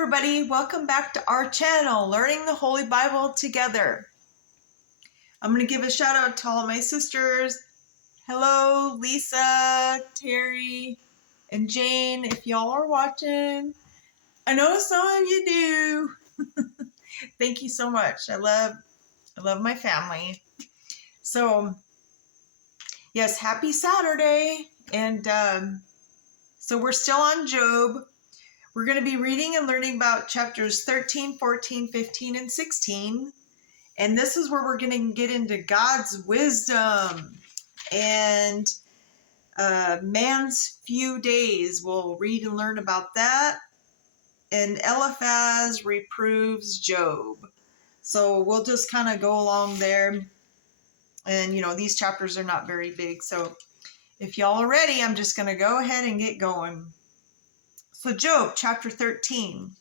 everybody, welcome back to our channel, Learning the Holy Bible Together. I'm going to give a shout out to all my sisters. Hello, Lisa, Terry, and Jane, if y'all are watching. I know some of you do. Thank you so much. I love my family. So, yes, happy Saturday. And so we're still on Job. We're going to be reading and learning about chapters 13, 14, 15, and 16. And this is where we're going to get into God's wisdom and man's few days. We'll read and learn about that. And Eliphaz reproves Job. So we'll just kind of go along there. And, you know, these chapters are not very big. So if y'all are ready, I'm just going to go ahead and get going. So Job chapter 13.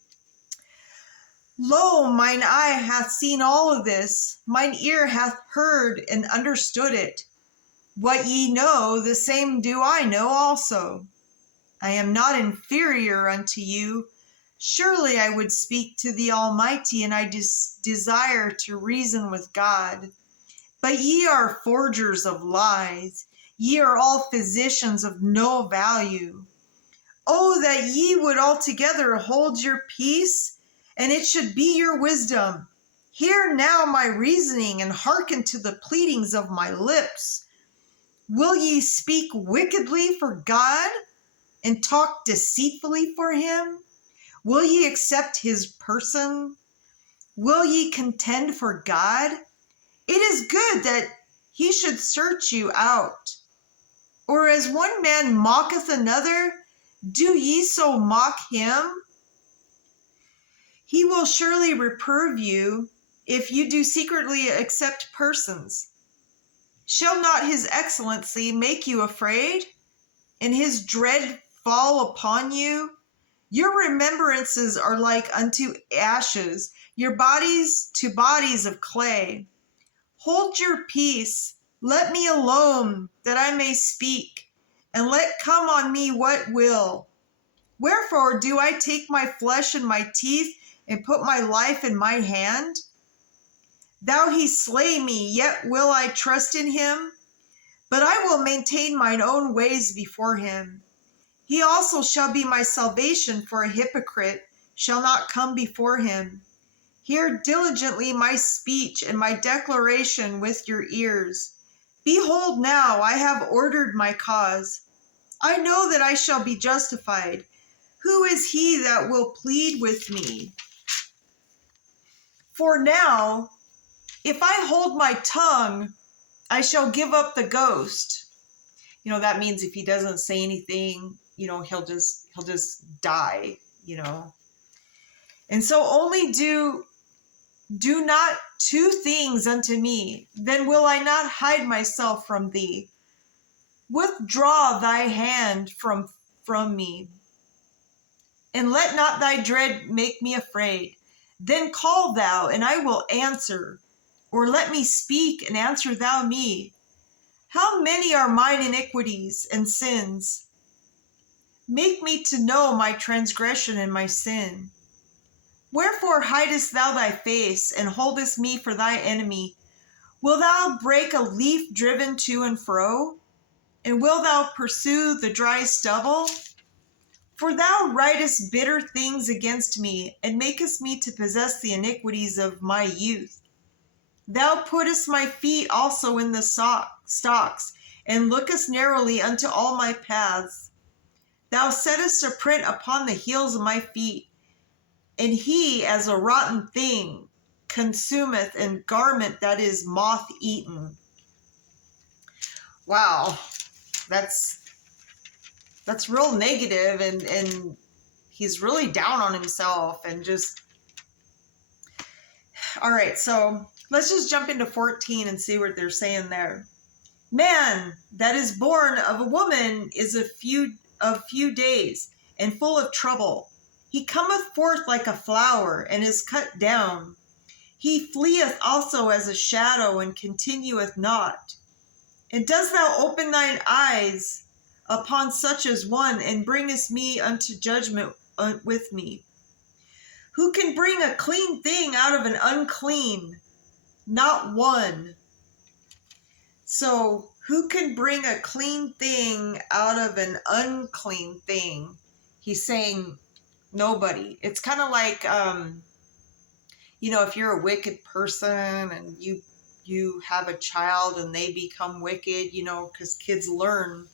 Lo, mine eye hath seen all of this, mine ear hath heard and understood it. What ye know, the same do I know also. I am not inferior unto you. Surely I would speak to the Almighty, and I desire to reason with God. But ye are forgers of lies. Ye are all physicians of no value. Oh, that ye would altogether hold your peace, and it should be your wisdom. Hear now my reasoning, and hearken to the pleadings of my lips. Will ye speak wickedly for God, and talk deceitfully for him? Will ye accept his person? Will ye contend for God? It is good that he should search you out. Or as one man mocketh another, do ye so mock him? He will surely reprove you if you do secretly accept persons. Shall not his excellency make you afraid, and his dread fall upon you? Your remembrances are like unto ashes, your bodies to bodies of clay. Hold your peace, let me alone, that I may speak, and let come on me what will. Wherefore do I take my flesh in my teeth, and put my life in my hand? Though he slay me, yet will I trust in him, but I will maintain mine own ways before him. He also shall be my salvation, for a hypocrite shall not come before him. Hear diligently my speech and my declaration with your ears. Behold now, I have ordered my cause. I know that I shall be justified. Who is he that will plead with me? For now, if I hold my tongue, I shall give up the ghost. You know, that means if he doesn't say anything, you know, he'll just die, you know. And so only do not two things unto me, then will I not hide myself from thee. Withdraw thy hand from me, and let not thy dread make me afraid. Then call thou, and I will answer, or let me speak, and answer thou me. How many are mine iniquities and sins? Make me to know my transgression and my sin. Wherefore hidest thou thy face, and holdest me for thy enemy? Wilt thou break a leaf driven to and fro? And wilt thou pursue the dry stubble? For thou writest bitter things against me, and makest me to possess the iniquities of my youth. Thou puttest my feet also in the stocks, and lookest narrowly unto all my paths. Thou settest a print upon the heels of my feet, and he, as a rotten thing, consumeth a garment that is moth-eaten. Wow, that's real negative, and he's really down on himself and just... All right, so let's just jump into 14 and see what they're saying there. Man that is born of a woman is of few days, and full of trouble. He cometh forth like a flower, and is cut down. He fleeth also as a shadow, and continueth not. And dost thou open thine eyes upon such as one, and bringest me unto judgment with me? Who can bring a clean thing out of an unclean? Not one. So who can bring a clean thing out of an unclean thing? He's saying nobody. It's kind of like, if you're a wicked person and you have a child and they become wicked, because kids learn,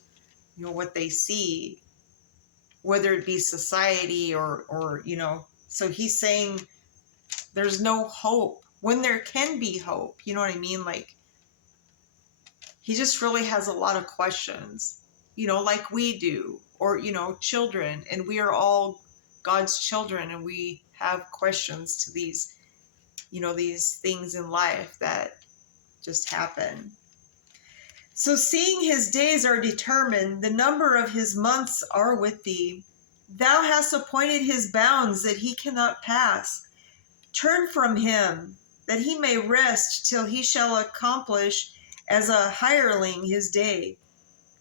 what they see, whether it be society or so he's saying there's no hope when there can be hope. You know what I mean? Like, he just really has a lot of questions, like we do, or, children, and we are all God's children, and we have questions to these, these things in life that just happen. So seeing his days are determined, the number of his months are with thee. Thou hast appointed his bounds that he cannot pass. Turn from him, that he may rest till he shall accomplish as a hireling his day.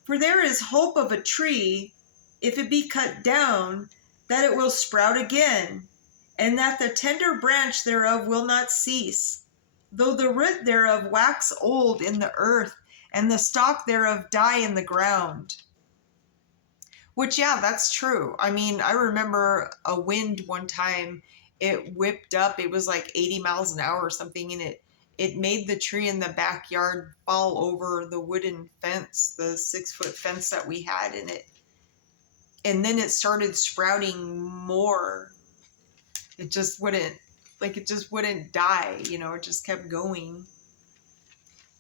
For there is hope of a tree, if it be cut down, that it will sprout again, and that the tender branch thereof will not cease, though the root thereof wax old in the earth, and the stalk thereof die in the ground. Which, yeah, that's true. I mean, I remember a wind one time, it whipped up, it was like 80 miles an hour or something, and it made the tree in the backyard fall over the wooden fence, the 6-foot fence that we had in it. And then it started sprouting more. It just wouldn't die, it just kept going.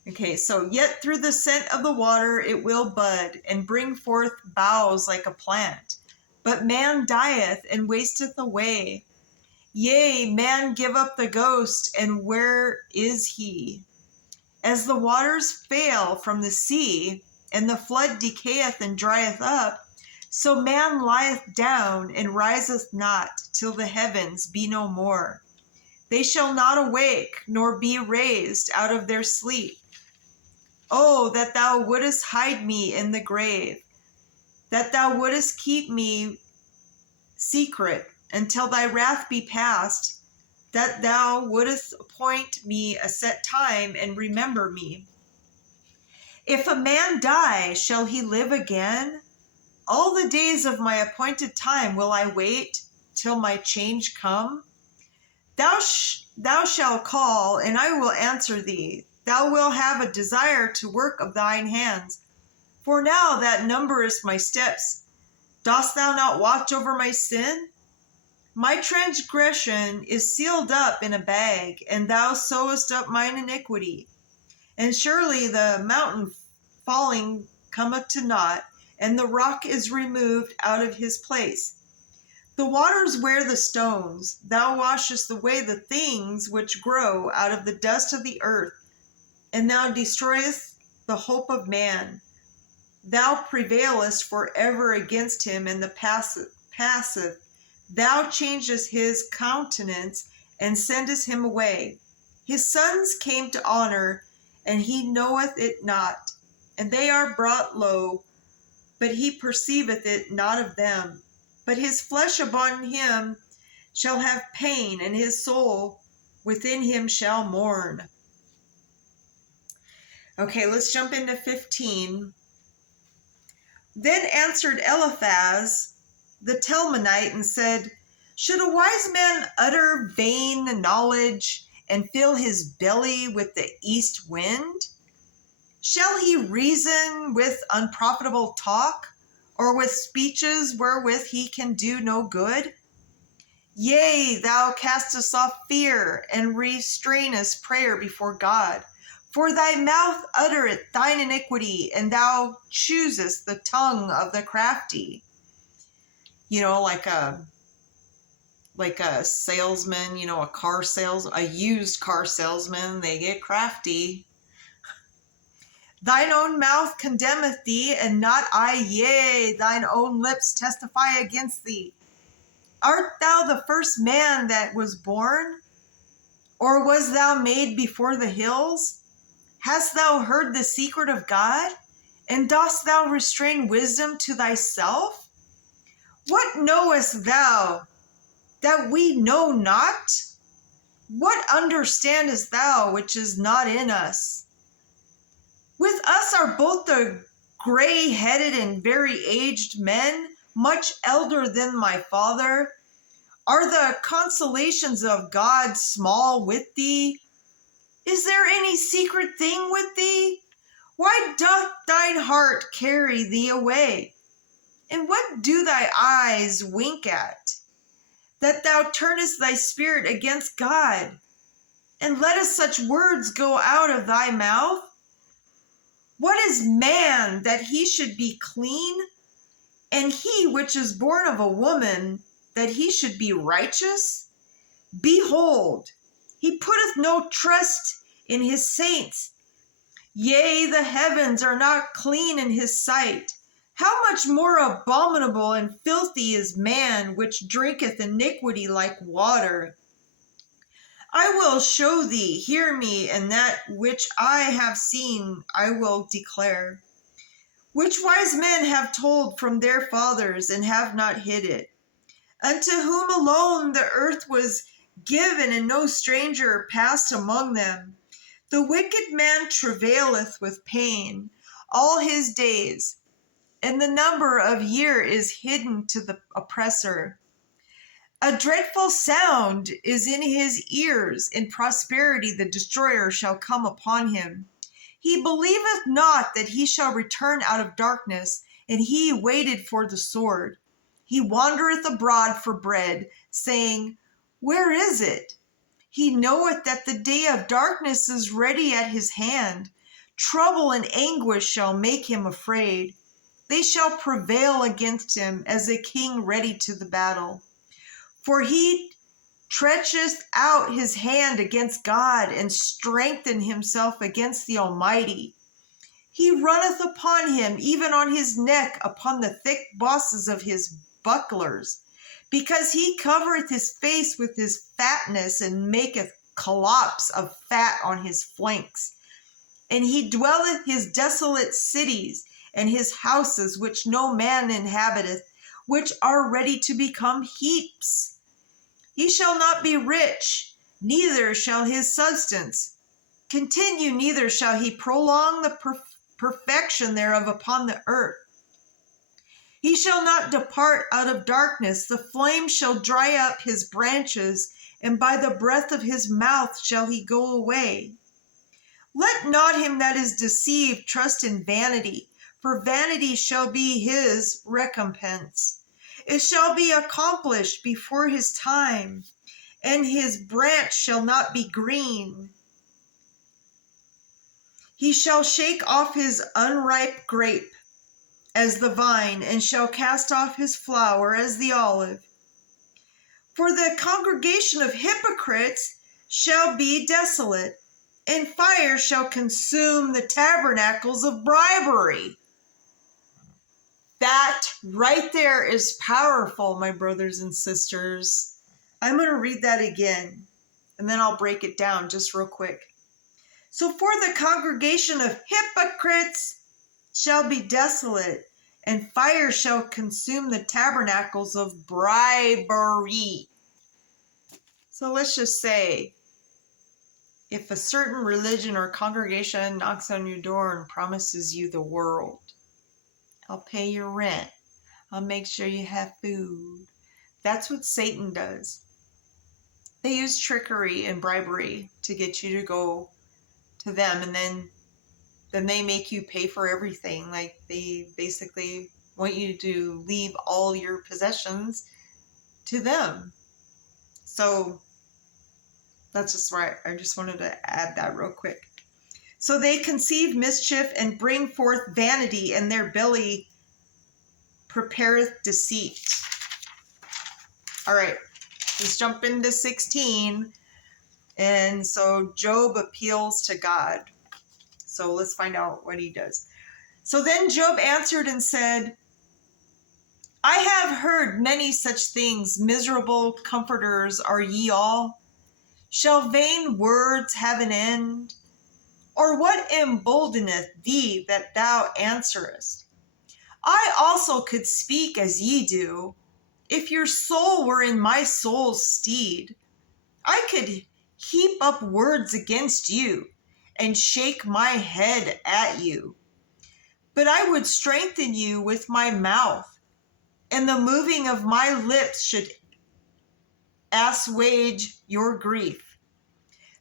Okay, so yet through the scent of the water it will bud, and bring forth boughs like a plant. But man dieth and wasteth away. Yea, man give up the ghost, and where is he? As the waters fail from the sea, and the flood decayeth and drieth up, so man lieth down and riseth not till the heavens be no more. They shall not awake, nor be raised out of their sleep. Oh, that thou wouldest hide me in the grave, that thou wouldest keep me secret until thy wrath be past, that thou wouldest appoint me a set time and remember me. If a man die, shall he live again? All the days of my appointed time will I wait till my change come. Thou shalt call, and I will answer thee. Thou wilt have a desire to work of thine hands. For now that numberest my steps, dost thou not watch over my sin? My transgression is sealed up in a bag, and thou sewest up mine iniquity. And surely the mountain falling cometh to naught, and the rock is removed out of his place. The waters wear the stones. Thou washest away the things which grow out of the dust of the earth, and thou destroyest the hope of man. Thou prevailest forever against him, and the passeth. Thou changest his countenance, and sendest him away. His sons came to honor, and he knoweth it not. And they are brought low, but he perceiveth it not of them. But his flesh upon him shall have pain, and his soul within him shall mourn. Okay, let's jump into 15. Then answered Eliphaz the Temanite and said, Should a wise man utter vain knowledge and fill his belly with the east wind? Shall he reason with unprofitable talk, or with speeches wherewith he can do no good? Yea, thou castest off fear, and restrainest prayer before God. For thy mouth uttereth thine iniquity, and thou choosest the tongue of the crafty. Like a salesman, a used car salesman, they get crafty. Thine own mouth condemneth thee, and not I, yea, thine own lips testify against thee. Art thou the first man that was born? Or was thou made before the hills? Hast thou heard the secret of God? And dost thou restrain wisdom to thyself? What knowest thou that we know not? What understandest thou which is not in us? With us are both the gray-headed and very aged men, much elder than my father. Are the consolations of God small with thee? Is there any secret thing with thee? Why doth thine heart carry thee away? And what do thy eyes wink at, that thou turnest thy spirit against God? And lettest such words go out of thy mouth? What is man that he should be clean? And he which is born of a woman, that he should be righteous? Behold, he putteth no trust in his saints. Yea, the heavens are not clean in his sight. How much more abominable and filthy is man which drinketh iniquity like water? I will show thee, hear me, and that which I have seen I will declare, which wise men have told from their fathers and have not hid it, unto whom alone the earth was given, and no stranger passed among them. The wicked man travaileth with pain all his days, and the number of year is hidden to the oppressor. A dreadful sound is in his ears. In prosperity the destroyer shall come upon him. He believeth not that he shall return out of darkness, and he waited for the sword. He wandereth abroad for bread, saying, Where is it? He knoweth that the day of darkness is ready at his hand. Trouble and anguish shall make him afraid. They shall prevail against him as a king ready to the battle. For he stretcheth out his hand against God, and strengthened himself against the Almighty. He runneth upon him, even on his neck, upon the thick bosses of his bucklers, because he covereth his face with his fatness, and maketh collops of fat on his flanks. And he dwelleth his desolate cities, and his houses which no man inhabiteth, which are ready to become heaps. He shall not be rich, neither shall his substance continue, neither shall he prolong the perfection thereof upon the earth. He shall not depart out of darkness, the flame shall dry up his branches, and by the breath of his mouth shall he go away. Let not him that is deceived trust in vanity, for vanity shall be his recompense. It shall be accomplished before his time, and his branch shall not be green. He shall shake off his unripe grape as the vine, and shall cast off his flower as the olive. For the congregation of hypocrites shall be desolate, and fire shall consume the tabernacles of bribery. That right there is powerful, my brothers and sisters. I'm going to read that again, and then I'll break it down just real quick. So for the congregation of hypocrites shall be desolate, and fire shall consume the tabernacles of bribery. So let's just say, if a certain religion or congregation knocks on your door and promises you the world, I'll pay your rent, I'll make sure you have food. That's what Satan does. They use trickery and bribery to get you to go to them, and then they make you pay for everything. Like, they basically want you to leave all your possessions to them. So that's just right. I just wanted to add that real quick. So they conceive mischief and bring forth vanity, and their belly prepareth deceit. All right, let's jump into 16. And so Job appeals to God. So let's find out what he does. So then Job answered and said, I have heard many such things. Miserable comforters are ye all. Shall vain words have an end? Or what emboldeneth thee that thou answerest? I also could speak as ye do, If your soul were in my soul's stead, I could heap up words against you and shake my head at you. But I would strengthen you with my mouth, and the moving of my lips should assuage your grief.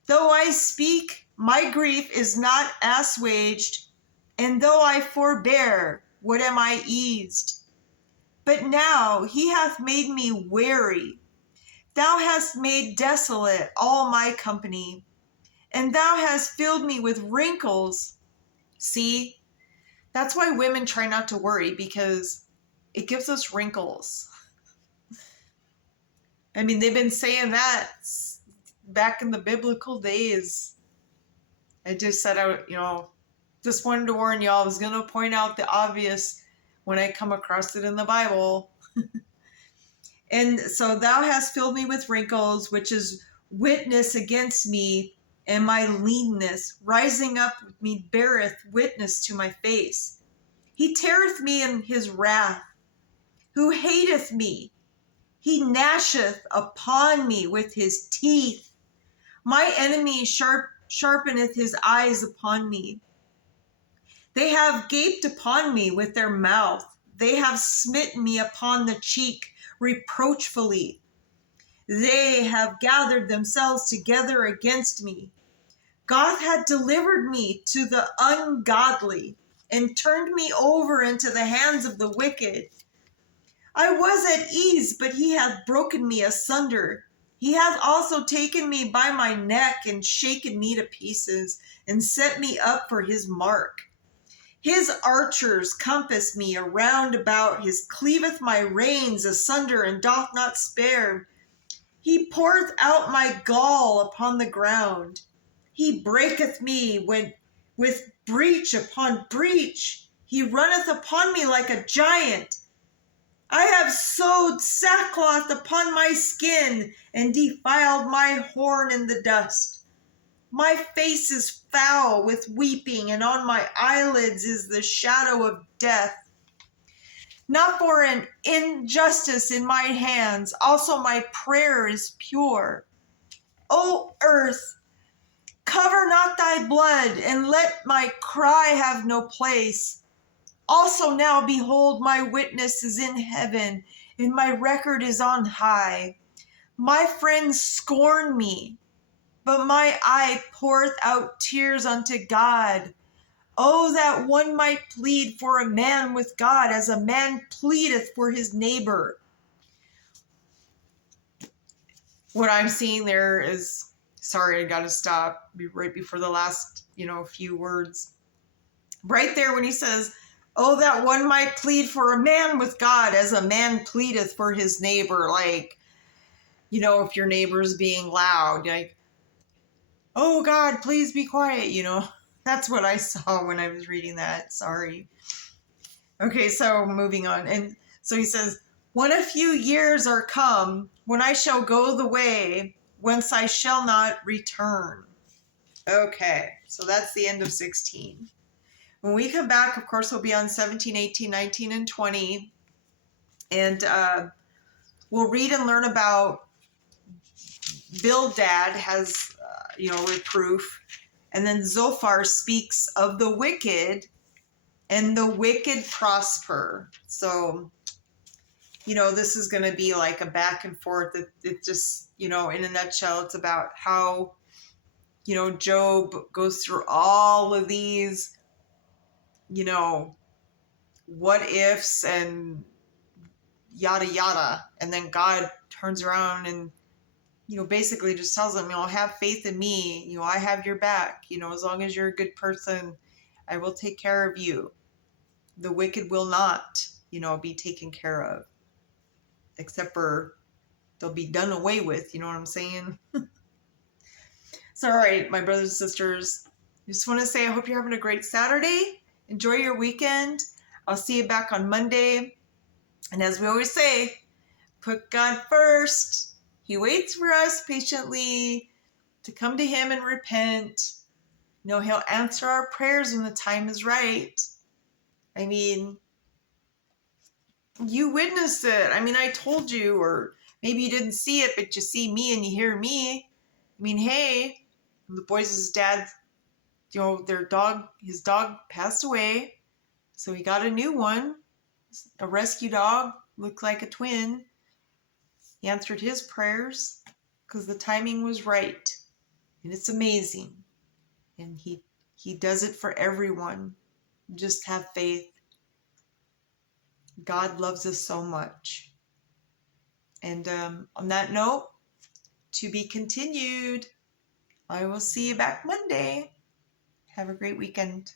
Though I speak, my grief is not assuaged, and though I forbear, what am I eased? But now he hath made me weary. Thou hast made desolate all my company, and thou hast filled me with wrinkles. See, that's why women try not to worry, because it gives us wrinkles. I mean, they've been saying that back in the biblical days. I just said, just wanted to warn y'all, I was going to point out the obvious when I come across it in the Bible. And so thou hast filled me with wrinkles, which is witness against me, and my leanness rising up with me beareth witness to my face. He teareth me in his wrath, who hateth me. He gnasheth upon me with his teeth. My enemy sharpeneth his eyes upon me. They have gaped upon me with their mouth. They have smitten me upon the cheek reproachfully. They have gathered themselves together against me. God had delivered me to the ungodly and turned me over into the hands of the wicked. I was at ease, but he hath broken me asunder. He hath also taken me by my neck and shaken me to pieces and set me up for his mark. His archers compass me around about. His cleaveth my reins asunder and doth not spare. He poureth out my gall upon the ground. He breaketh me with breach upon breach. He runneth upon me like a giant. I have sewed sackcloth upon my skin and defiled my horn in the dust. My face is foul with weeping, and on my eyelids is the shadow of death. Not for an injustice in my hands, also my prayer is pure. O earth, cover not thy blood, and let my cry have no place. Also now, behold, my witness is in heaven, and my record is on high. My friends scorn me, but my eye poureth out tears unto God. Oh, that one might plead for a man with God as a man pleadeth for his neighbor. What I'm seeing there is, sorry, I got to stop right before the last, few words. Right there when he says, oh, that one might plead for a man with God as a man pleadeth for his neighbor. Like, if your neighbor's being loud, like, oh, God, please be quiet, That's what I saw when I was reading that. Sorry. Okay, so moving on. And so he says, when a few years are come, when I shall go the way whence I shall not return. Okay, so that's the end of 16. When we come back, of course, we'll be on 17, 18, 19, and 20. And we'll read and learn about Bildad has, reproof. And then Zophar speaks of the wicked, and the wicked prosper. So, this is going to be like a back and forth. It just, in a nutshell, it's about how, Job goes through all of these, what ifs and yada, yada. And then God turns around and, basically just tells them, have faith in me. I have your back. As long as you're a good person, I will take care of you. The wicked will not, be taken care of. Except for they'll be done away with. You know what I'm saying? So, all right, my brothers and sisters, I just want to say I hope you're having a great Saturday. Enjoy your weekend. I'll see you back on Monday. And as we always say, put God first. He waits for us patiently to come to him and repent. He'll answer our prayers when the time is right. I mean, You witnessed it. I mean, I told you, or maybe you didn't see it, but you see me and you hear me. I mean, hey, the boys' dad, his dog passed away. So he got a new one, a rescue dog, looked like a twin. He answered his prayers because the timing was right. And it's amazing. And he does it for everyone. Just have faith. God loves us so much. And on that note, to be continued. I will see you back Monday. Have a great weekend.